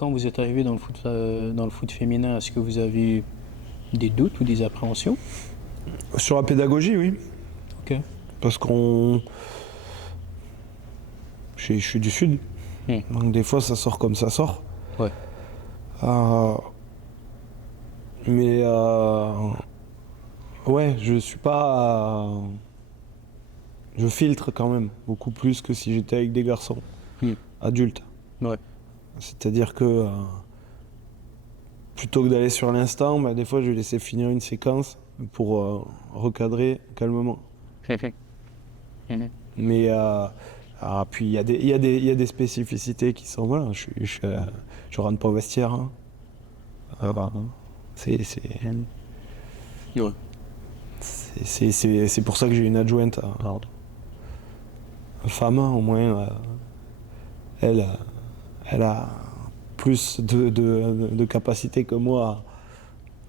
quand vous êtes arrivé dans le foot féminin, est-ce que vous avez eu des doutes ou des appréhensions? Sur la pédagogie, oui. Ok. Parce je suis du Sud. Donc des fois, ça sort comme ça sort. Ouais. Mais ouais, je suis pas. Je filtre quand même beaucoup plus que si j'étais avec des garçons adultes. Ouais. C'est-à-dire que plutôt que d'aller sur l'instant, des fois je vais laisser finir une séquence pour recadrer calmement. Mais puis il y a des spécificités qui sont voilà, je rentre pas au vestiaire. Hein. C'est pour ça que j'ai une adjointe femme, au moins elle a plus de capacité que moi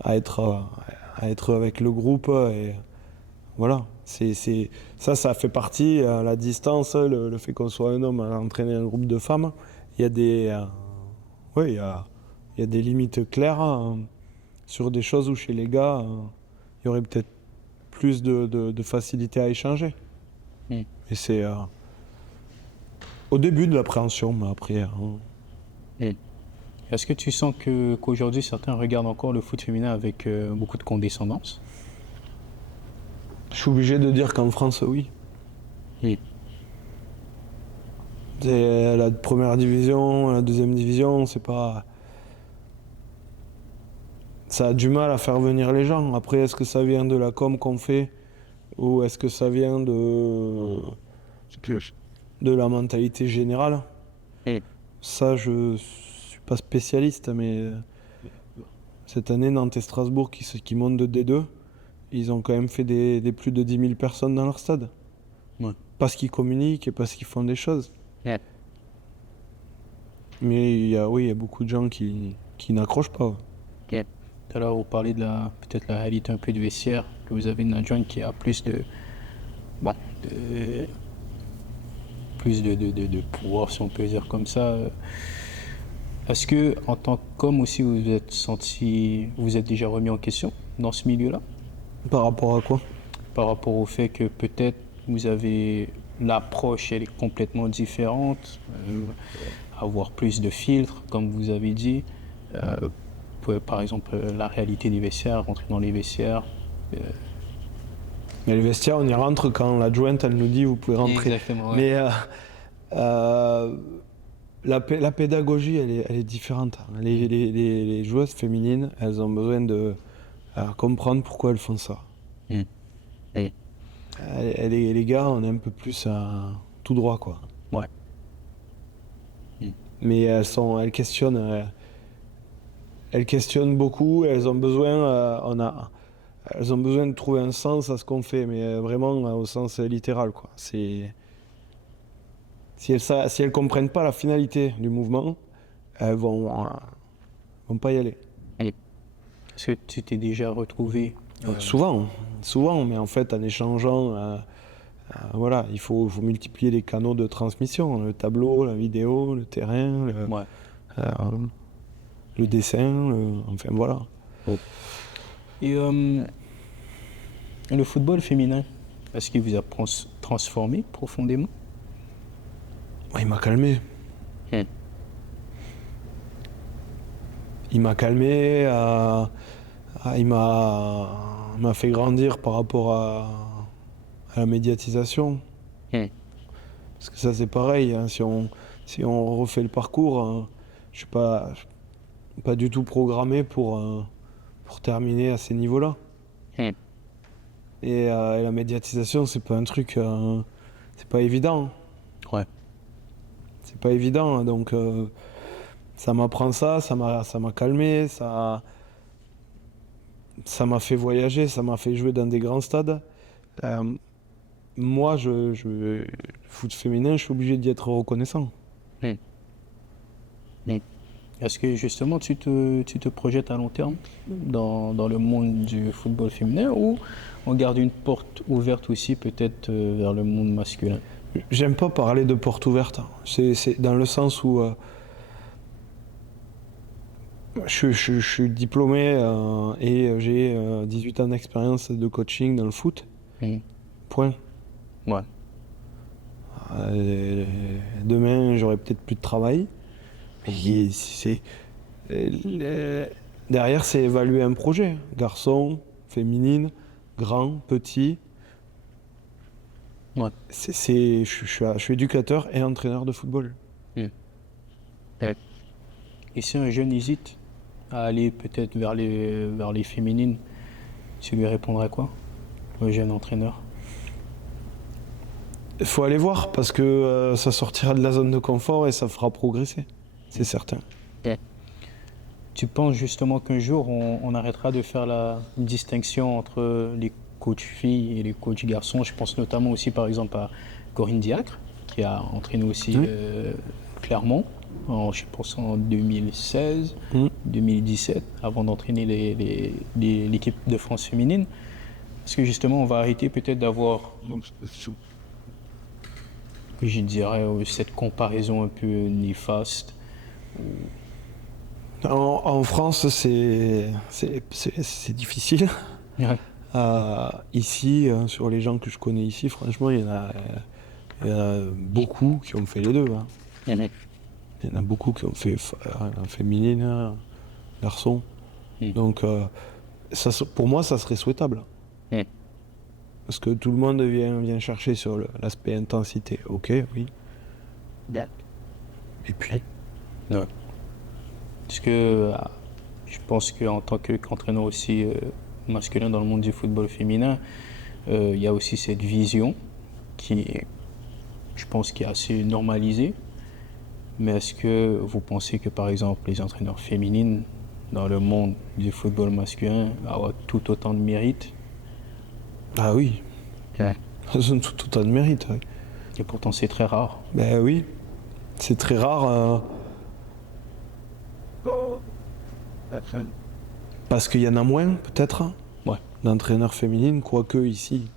à être avec le groupe et voilà. Ça fait partie, la distance, le fait qu'on soit un homme à entraîner un groupe de femmes, il y a des limites claires sur des choses où chez les gars, il y aurait peut-être plus de facilité à échanger. Et c'est au début de l'appréhension, mais après... Est-ce que tu sens qu'aujourd'hui, certains regardent encore le foot féminin avec beaucoup de condescendance? Je suis obligé de dire qu'en France, oui. C'est la première division, la deuxième division, c'est pas... Ça a du mal à faire venir les gens. Après, est-ce que ça vient de la com qu'on fait ou est-ce que ça vient de la mentalité générale? Ça, je suis pas spécialiste, mais cette année, Nantes et Strasbourg qui montent de D2, ils ont quand même fait des plus de 10 000 personnes dans leur stade. Ouais. Parce qu'ils communiquent et parce qu'ils font des choses. Yeah. Mais il y a beaucoup de gens qui n'accrochent pas. Yeah. Tout à l'heure, vous parlez de peut-être la réalité un peu du vestiaire, que vous avez une adjointe qui a plus de pouvoir, si on peut dire comme ça. Est-ce que, en tant qu'homme aussi, vous êtes déjà remis en question dans ce milieu-là? Par rapport à quoi? Par rapport au fait que peut-être vous avez l'approche, elle est complètement différente, avoir plus de filtres, comme vous avez dit. Par exemple, la réalité des vestiaires, rentrer dans les vestiaires. Mais les vestiaires, on y rentre quand l'adjointe, elle nous dit vous pouvez rentrer. Exactement, ouais. Mais la pédagogie, elle est différente. Les joueuses féminines, elles ont besoin de comprendre pourquoi elles font ça. Les gars, on est un peu plus tout droit, quoi. Ouais. Mais elles questionnent beaucoup, elles ont besoin de trouver un sens à ce qu'on fait, mais vraiment au sens littéral, quoi. Si elles comprennent pas la finalité du mouvement, elles vont pas y aller. Est-ce que tu t'es déjà retrouvé Souvent, mais en fait, en échangeant, voilà, il faut multiplier les canaux de transmission, le tableau, la vidéo, le terrain, le dessin, enfin voilà. Et le football féminin, est-ce qu'il vous a transformé profondément? Il m'a calmé. Il m'a calmé, il m'a fait grandir par rapport à la médiatisation. Parce que ça c'est pareil, hein, si on refait le parcours, je suis pas du tout programmé pour terminer à ces niveaux-là. Et la médiatisation, c'est pas un truc, c'est pas évident. Ouais. C'est pas évident, hein, donc ça m'apprend ça m'a calmé, ça m'a fait voyager, ça m'a fait jouer dans des grands stades. Moi, le foot féminin, je suis obligé d'y être reconnaissant. Est-ce que justement tu te projettes à long terme dans le monde du football féminin ou on garde une porte ouverte aussi peut-être vers le monde masculin? J'aime pas parler de porte ouverte. C'est dans le sens où Je suis diplômé et j'ai 18 ans d'expérience de coaching dans le foot. Point. Ouais. Demain, j'aurai peut-être plus de travail. Mais derrière, c'est évaluer un projet. Garçon, féminine, grand, petit. Ouais. Je suis éducateur et entraîneur de football. Et si un jeune hésite à aller peut-être vers les féminines, tu lui répondrais quoi, un jeune entraîneur? Il faut aller voir parce que ça sortira de la zone de confort et ça fera progresser, c'est certain. Tu penses justement qu'un jour on arrêtera de faire la distinction entre les coachs filles et les coachs garçons? Je pense notamment aussi par exemple à Corinne Diacre, qui a entraîné aussi Clermont, je pense en 2016, 2017, avant d'entraîner l'équipe de France féminine. Parce que justement on va arrêter peut-être d'avoir, je dirais, cette comparaison un peu néfaste. En France, c'est difficile. Ouais. Ici, sur les gens que je connais ici, franchement, il y en a beaucoup qui ont fait les deux. Hein. Il y en a beaucoup qui ont fait féminine, garçon. Donc, pour moi, ça serait souhaitable. Parce que tout le monde vient chercher sur l'aspect intensité. Ok, oui. Et puis. Ouais. Parce que je pense qu'en tant qu'entraîneur aussi masculin dans le monde du football féminin, il y a aussi cette vision qui, je pense, qui est assez normalisée. Mais est-ce que vous pensez que, par exemple, les entraîneurs féminines dans le monde du football masculin ont tout autant de mérite? Ah oui. Ouais. Elles ont tout autant de mérite. Oui. Et pourtant, c'est très rare. Ben oui. C'est très rare. Parce qu'il y en a moins, peut-être, d'entraîneurs féminines, quoique ici,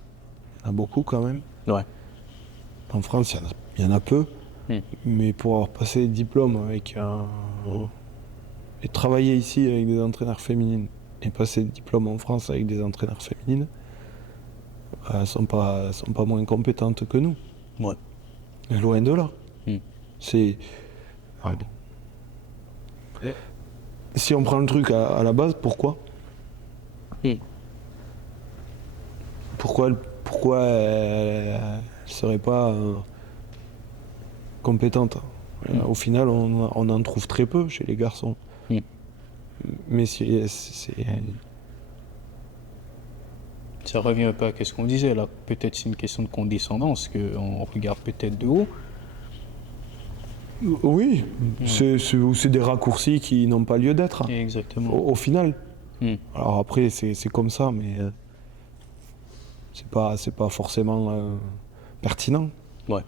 il y en a beaucoup quand même. Ouais. En France, il y en a peu. Mais pour avoir passé des diplômes et travailler ici avec des entraîneurs féminines et passer des diplômes en France avec des entraîneurs féminines, elles sont pas moins compétentes que nous. Ouais. Et loin de là. C'est... Si on prend le truc à la base, pourquoi Pourquoi elle serait pas compétente? Au final, on en trouve très peu chez les garçons. Mais Ça revient un peu à ce qu'on disait là. Peut-être c'est une question de condescendance, qu'on regarde peut-être de haut. Oui, c'est des raccourcis qui n'ont pas lieu d'être. Exactement. Au final. Alors après, c'est comme ça, mais c'est pas forcément pertinent. Ouais.